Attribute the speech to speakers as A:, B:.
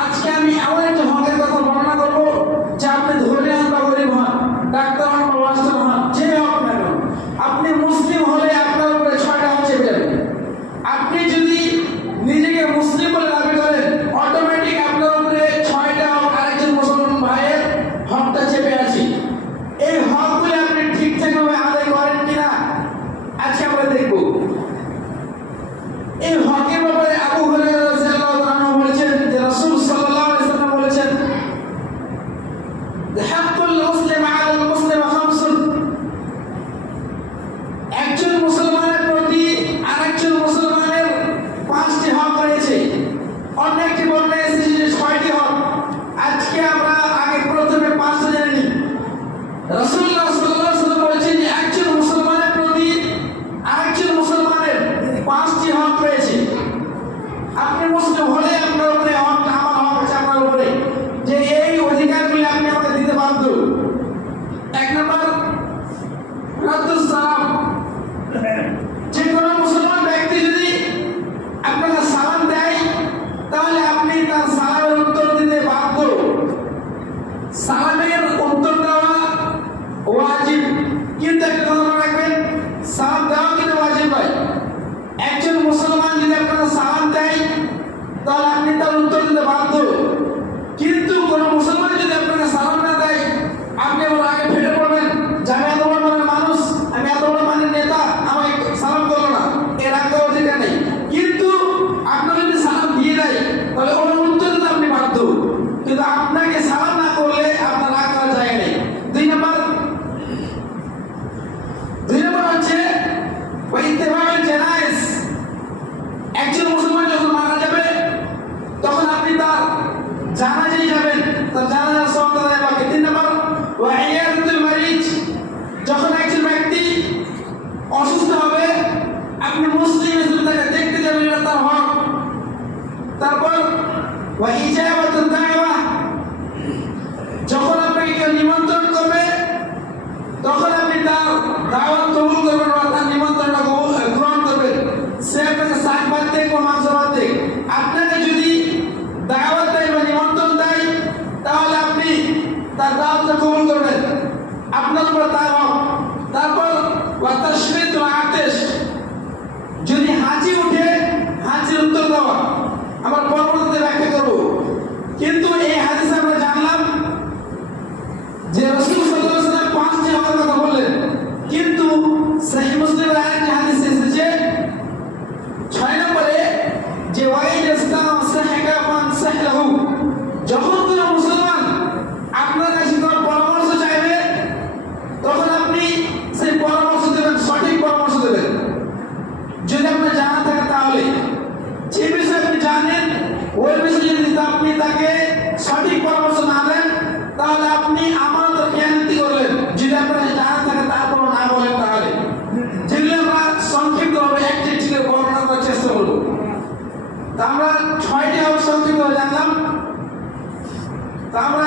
A: আজকে আমি এমন একটা হকের কথা বর্ণনা করব যে আপনি ধর্মীয় হন বা গরিব হন ডাক্তার হন বা মাস্টার হন যে হক না কেন আপনি মুসলিম হলে আপনার উপরে ছয়টা হক চেপে যাবে আপনি যদি নিজেকে মুসলিম বলে দাবি করেন অটোমেটিক আপনার উপরে ছয়টা হক আরেকজন মুসলমান ভাইয়ের হকটা চেপে আছে এই হকগুলি আপনি ঠিকঠাকভাবে আদায় করেন কিনা আজকে আমরা দেখব এই হকের ব্যাপারে আবু হুরায়রা রাদিয়াল্লাহু আনহু বলেছেন যে রাসূল সাল্লাল্লাহু আলাইহি ওয়াসাল্লাম বলেছেন যে হাক্কুল মুসলিম আলাল মুসলিম খামসুন একজন মুসলমানের প্রতি আরেকজন মুসলমানের পাঁচটি হক রয়েছে অন্য একটি বর্ণায় এসেছে যে ছয়টি হক আজকে আমরা আগে প্রথমে পাঁচটা জেনে নিই রাসূলুল্লাহ সাল্লাল্লাহু আলাইহি ওয়াসাল্লাম বলেছেন যে একজন মুসলমানের প্রতি আরেকজন মুসলমানের পাঁচটি হক রয়েছে। আপনি মুসলিম হলে আপনার উপরে হক, আমার হক আপনার উপরে। যে এই অধিকারগুলি আপনি আমাকে দিতে বাধ্য। এক নম্বর সালাম যে কোনো মুসলমান ব্যক্তি যদি আপনাকে সালাম দেয়, তাহলে আপনি তার সালামের উত্তর দিতে বাধ্য। সালামের উত্তর দেওয়া ওয়াজিব কিন্তু একটা কথা মনে রাখবেন সালাম দেওয়া কিন্তু ওয়াজিব নয় একজন মুসলমান যদি আপনাকে সালাম দেয় তাহলে আপনি তার উত্তর দিতে বাধ্য কিন্তু কোন মুসলমান যদি আপনাকে সালাম না দেয় আপনি আমার আগে ফেটে পড়বেন যে আমি এত বড় মানের মানুষ আমি এত বড় মানের নেতা আমাকে সালাম করল না এর আগে অধিকার নেই কিন্তু আপনার যদি সালাম দিয়ে দেয় তাহলে ওনার উত্তর দিতে আপনি বাধ্য কিন্তু আপনাকে সালাম না করলে আপনার রাগ করার জায়গা নেই দুই নম্বর দুই নম্বর হচ্ছে ওয়াইতেবাউল জানাইজ একজন মুসলমান যখন মারা যাবে, তখন আপনি তার জানাজায় যাবেন। তার জানাজার সওয়াব আদায় পাবেন তিন নম্বর মারিজ, যখন একজন ব্যক্তি অসুস্থ হবে, আপনি মুসলিম হিসেবে দেখতে যাবেন, এটা তার হক। তারপর ওয়াইজাবাতুদ দাওয়া যখন আপনাকে কেউ নিমন্ত্রণ করবে তখন আপনি তার দাওয়াত কবুল করবেন বা তার নিমন্ত্রণটা কবুল গ্রহণ করবেন সে আপনাকে শাক ভাত দেয় বা মাংস ভাত দেয় আপনাকে যদি দাওয়াত দেয় বা নিমন্ত্রণ দেয় তাহলে আপনি তার দাওয়াতটা কবুল করবেন। আপনার উপর তার হক তারপর ওয়াতাশমিত আতেশ। যদি হাঁচি উঠে হাঁচির উত্তর দেওয়া আমার পরবর্তীতে ব্যাখ্যা করব। কিন্তু এই হাদিসে আমরা জানলাম যে রসুল সাল্লাল্লাহু আলাইহি ওয়াসাল্লাম পাঁচটি হকের কথা বললেন। কিন্তু সহিহ মুসলিমের আরেকটি হাদিসে এসেছে ছয় নম্বরে যে ওয়াইদ ইসলাম সাহাকা মান সাহলাহু যখন কোনো মুসলমান আপনার কাছে কোনো পরামর্শ চাইবে তখন আপনি সেই পরামর্শ দেবেন সঠিক পরামর্শ দেবেন যদি আপনার জানা থাকে তাহলে যে বিষয়ে আপনি জানেন ওই বিষয়ে যদি আপনি তাকে সঠিক পরামর্শ না দেন, তাহলে আপনি আমার জ্ঞানতি করলেন। যদি আপনার জানা থাকে তারপর না বলেন তাহলে। যেগুলি আমরা সংক্ষিপ্তভাবে একটি করে বর্ণনা করার চেষ্টা করব। তা আমরা ছয়টি হবে সংক্ষিপ্তভাবে জানলাম। তা আমরা